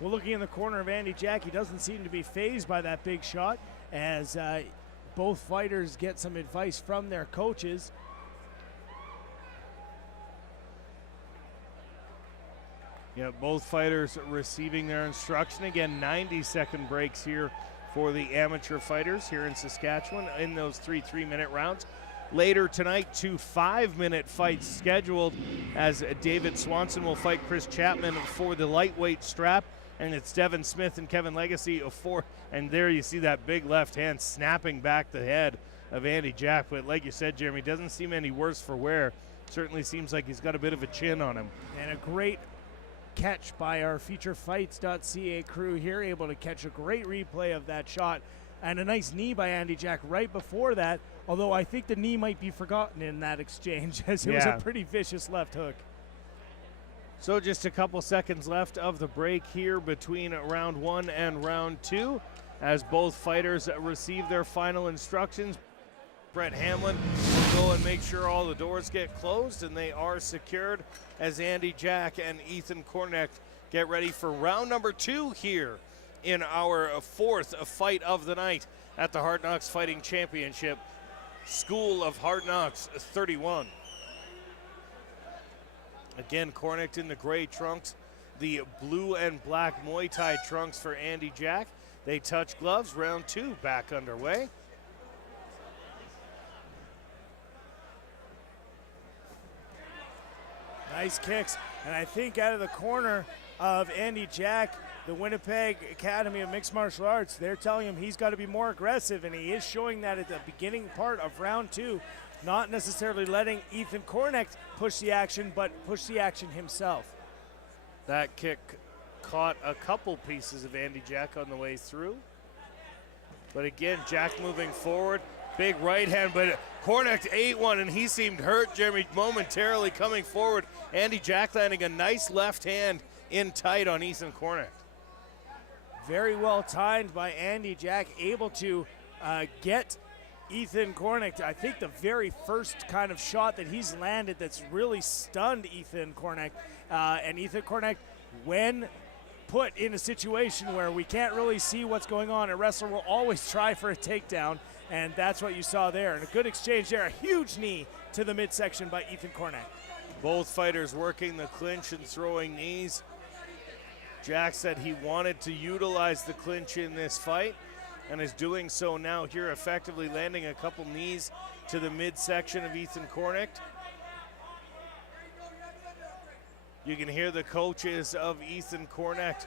Well, looking in the corner of Andy Jack, he doesn't seem to be fazed by that big shot as both fighters get some advice from their coaches. Yeah, both fighters receiving their instruction. Again, 90-second breaks here for the amateur fighters here in Saskatchewan in those 3 3-minute rounds. Later tonight, 2 5-minute fights scheduled as David Swanson will fight Chris Chapman for the lightweight strap. And it's Devin Smith and Kevin Legacy of 4. And there you see that big left hand snapping back the head of Andy Jack. But like you said, Jeremy, doesn't seem any worse for wear. Certainly seems like he's got a bit of a chin on him. And a great catch by our featurefights.ca crew here, able to catch a great replay of that shot. And a nice knee by Andy Jack right before that, although I think the knee might be forgotten in that exchange as it was a pretty vicious left hook. So just a couple seconds left of the break here between round 1 and round 2 as both fighters receive their final instructions. Brett Hamlin will go and make sure all the doors get closed, and they are secured as Andy Jack and Ethan Kornecht get ready for round number 2 here in our 4th fight of the night at the Hard Knocks Fighting Championship, School of Hard Knocks 31. Again, Kornecht in the gray trunks, the blue and black Muay Thai trunks for Andy Jack. They touch gloves. Round 2 back underway. Nice kicks, and I think out of the corner of Andy Jack, the Winnipeg Academy of Mixed Martial Arts, they're telling him he's got to be more aggressive, and he is showing that at the beginning part of round 2. Not necessarily letting Ethan Kornecht push the action, but push the action himself. That kick caught a couple pieces of Andy Jack on the way through. But again, Jack moving forward. Big right hand, but Kornecht ate one, and he seemed hurt, Jeremy, momentarily coming forward. Andy Jack landing a nice left hand in tight on Ethan Kornecht. Very well timed by Andy Jack, able to get Ethan Kornecht, I think the very first kind of shot that he's landed that's really stunned Ethan Kornecht. And Ethan Kornecht, when put in a situation where we can't really see what's going on, a wrestler will always try for a takedown, and that's what you saw there. And a good exchange there, a huge knee to the midsection by Ethan Kornecht. Both fighters working the clinch and throwing knees. Jack said he wanted to utilize the clinch in this fight, and is doing so now here, effectively landing a couple knees to the midsection of Ethan Kornecht. You can hear the coaches of Ethan Kornecht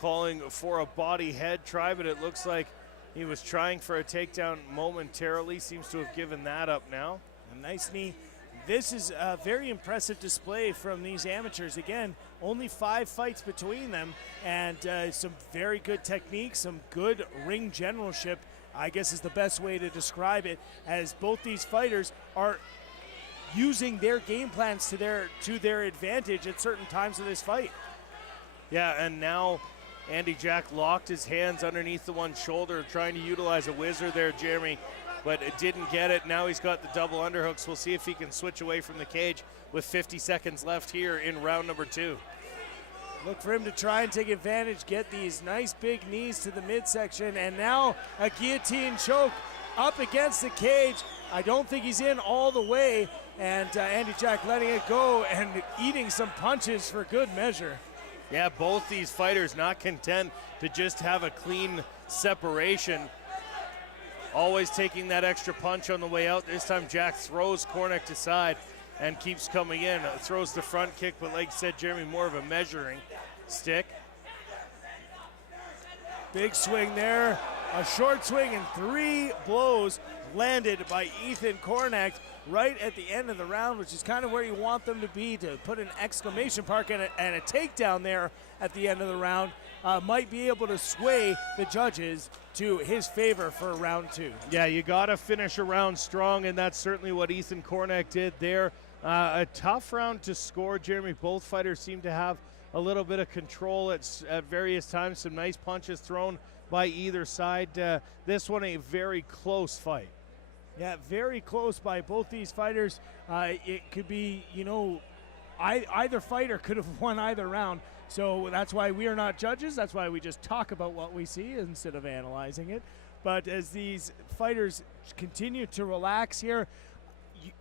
calling for a body head try, but it looks like he was trying for a takedown momentarily, seems to have given that up now. A nice knee. This is a very impressive display from these amateurs. Again, only 5 fights between them, and some very good technique, some good ring generalship, I guess is the best way to describe it, as both these fighters are using their game plans to their advantage at certain times of this fight. Yeah, and now Andy Jack locked his hands underneath the one shoulder, trying to utilize a whizzer there, Jeremy, but it didn't get it. Now he's got the double underhooks. We'll see if he can switch away from the cage with 50 seconds left here in round number 2. Look for him to try and take advantage, get these nice big knees to the midsection, and now a guillotine choke up against the cage. I don't think he's in all the way, and Andy Jack letting it go and eating some punches for good measure. Yeah, both these fighters not content to just have a clean separation. Always taking that extra punch on the way out. This time Jack throws Kornecht aside and keeps coming in. Throws the front kick, but like I said, Jeremy, more of a measuring stick. Big swing there. A short swing and 3 blows landed by Ethan Kornecht right at the end of the round, which is kind of where you want them to be, to put an exclamation mark and a takedown there at the end of the round. Might be able to sway the judges to his favor for round 2. Yeah, you got to finish a round strong, and that's certainly what Ethan Kornecht did there. A tough round to score, Jeremy. Both fighters seem to have a little bit of control at various times. Some nice punches thrown by either side. This one a very close fight. Yeah, very close by both these fighters. It could be, either fighter could have won either round. So that's why we are not judges. That's why we just talk about what we see instead of analyzing it. But as these fighters continue to relax here,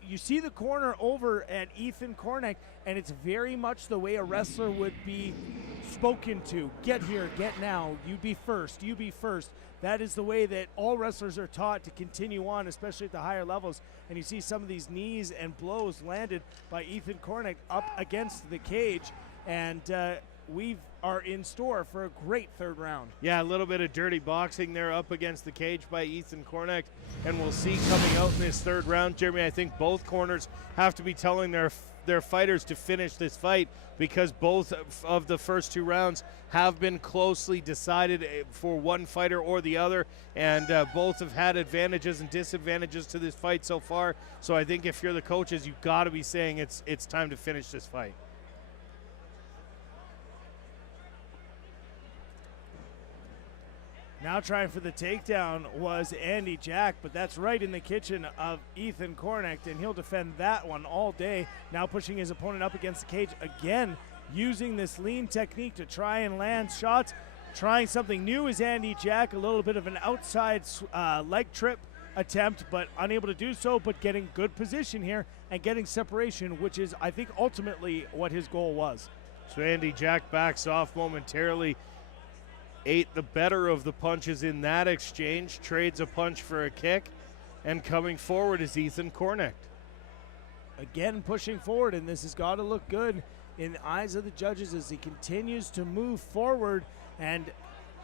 you see the corner over at Ethan Kornick, and it's very much the way a wrestler would be spoken to. Get here, get now, you be first, you be first. That is the way that all wrestlers are taught to continue on, especially at the higher levels. And you see some of these knees and blows landed by Ethan Kornick up against the cage. And we are in store for a great third round. Yeah, a little bit of dirty boxing there up against the cage by Ethan Kornick. And we'll see coming out in this third round, Jeremy, I think both corners have to be telling their fighters to finish this fight, because both of the first two rounds have been closely decided for one fighter or the other, and both have had advantages and disadvantages to this fight so far. So I think if you're the coaches, you've got to be saying it's time to finish this fight. Now trying for the takedown was Andy Jack, but that's right in the kitchen of Ethan Kornick, and he'll defend that one all day. Now pushing his opponent up against the cage again, using this lean technique to try and land shots. Trying something new is Andy Jack, a little bit of an outside leg trip attempt, but unable to do so, but getting good position here and getting separation, which is, I think, ultimately what his goal was. So Andy Jack backs off momentarily. Ate the better of the punches in that exchange, trades a punch for a kick, and coming forward is Ethan Kornick. Again pushing forward, and this has got to look good in the eyes of the judges as he continues to move forward. And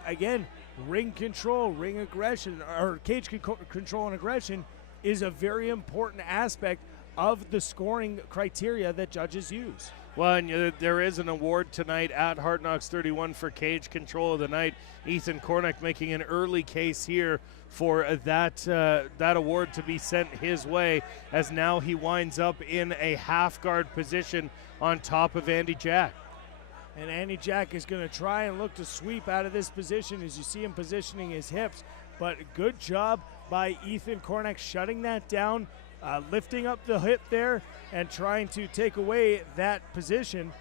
again, ring control, ring aggression, or cage control and aggression is a very important aspect of the scoring criteria that judges use. Well, and there is an award tonight at Hard Knocks 31 for cage control of the night. Ethan Kornick making an early case here for that award to be sent his way, as now he winds up in a half guard position on top of Andy Jack. And Andy Jack is going to try and look to sweep out of this position as you see him positioning his hips. But good job by Ethan Kornick shutting that down, lifting up the hip there and trying to take away that position.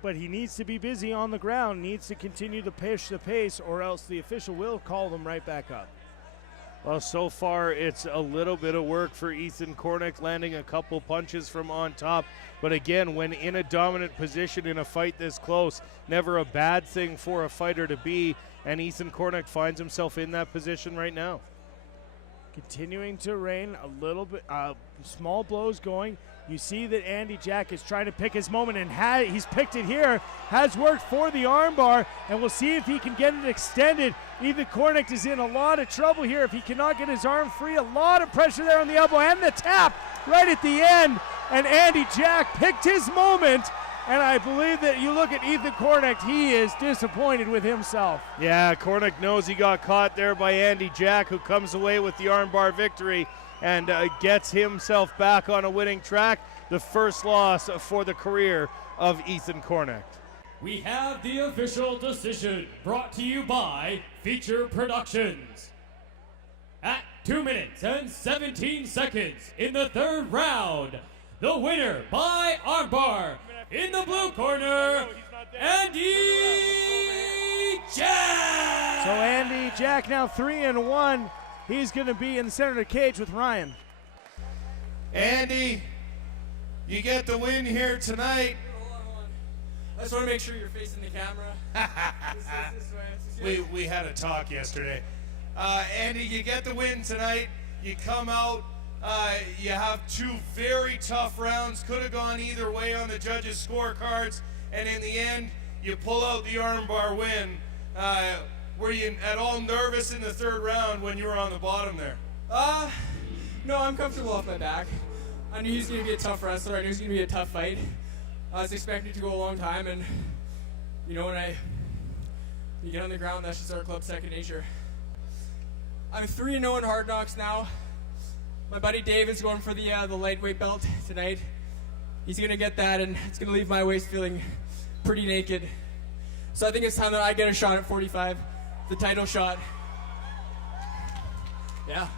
But he needs to be busy on the ground, needs to continue to push the pace, or else the official will call them right back up. Well, so far it's a little bit of work for Ethan Kornick, landing a couple punches from on top. But again, when in a dominant position in a fight this close, never a bad thing for a fighter to be, and Ethan Kornick finds himself in that position right now. Continuing to rain a little bit, small blows going. You see that Andy Jack is trying to pick his moment, and he's picked it here, has worked for the armbar, and we'll see if he can get it extended. Ethan Kornick is in a lot of trouble here if he cannot get his arm free. A lot of pressure there on the elbow and the tap right at the end, and Andy Jack picked his moment. And I believe that you look at Ethan Kornick, he is disappointed with himself. Yeah, Kornick knows he got caught there by Andy Jack, who comes away with the armbar victory and gets himself back on a winning track. The first loss for the career of Ethan Kornick. We have the official decision brought to you by Feature Productions. At 2 minutes and 17 seconds in the third round, the winner by armbar, in the blue corner, Andy Jack! So Andy Jack now 3-1. He's going to be in the center of the cage with Ryan. Andy, you get the win here tonight. Hold on. I just want to make sure you're facing the camera. this way. We had a talk yesterday. Andy, you get the win tonight. You come out. You have two very tough rounds. Could have gone either way on the judges' scorecards. And in the end, you pull out the armbar win. Were you at all nervous in the third round when you were on the bottom there? No, I'm comfortable off my back. I knew he was going to be a tough wrestler. I knew it was going to be a tough fight. I was expecting it to go a long time, and you know, when you get on the ground, that's just our club's second nature. I'm 3-0 in Hard Knocks now. My buddy Dave is going for the lightweight belt tonight. He's going to get that, and it's going to leave my waist feeling pretty naked. So I think it's time that I get a shot at 45, the title shot. Yeah.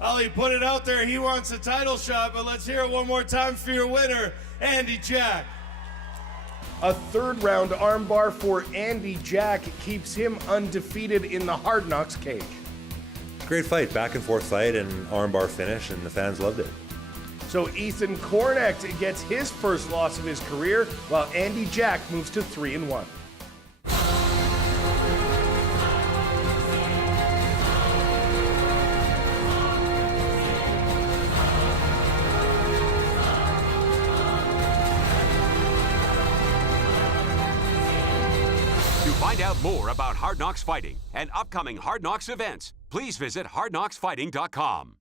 Ollie put it out there. He wants a title shot, but let's hear it one more time for your winner, Andy Jack. A third-round armbar for Andy Jack keeps him undefeated in the Hard Knocks cage. Great fight, back and forth fight and armbar finish, and the fans loved it. So Ethan Kornecht gets his first loss of his career, while Andy Jack moves to 3-1. To find out more about Hard Knocks Fighting and upcoming Hard Knocks events, please visit hardknocksfighting.com.